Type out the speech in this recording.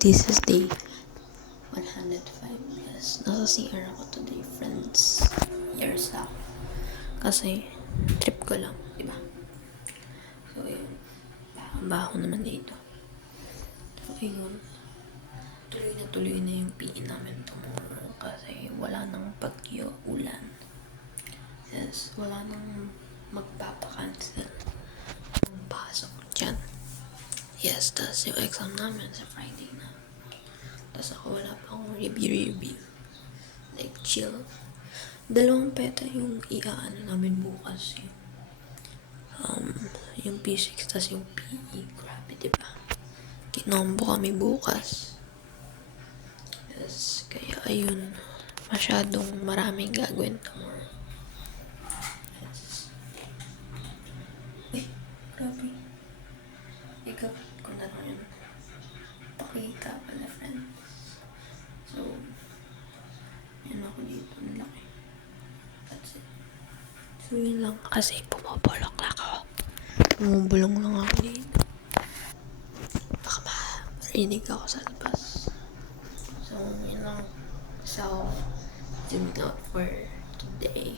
This is day 105. Yes, nasa CR ako today, friends. Years ako. Kasi, trip ko lang, diba? So, yun. Baho naman dito. So, yun. Tuloy na yung PE namin tomorrow kasi wala nang bagyo, ulan. Yes, wala nang magpapakancel ng pasok dyan. Yes, tas yung exam namin sa Friday na. Tas ako wala pa akong review. Like, chill. 2 peta yung iaano namin bukas. Yung P6 tas yung PE. Grabe, diba? Kinombo kami bukas. Yes, kaya ayun. Masyadong maraming gagawin tomorrow. Yes. Uy, grabe. Ikakat ko na rin. Pakita pala, friends. So, yun ako dito. Ang laki. That's it. So, yun lang. Kasi pumapulok lang ako. Bumubulong lang ako dito. Baka marinig ako sa labas. So, yun lang. So, yun out for today.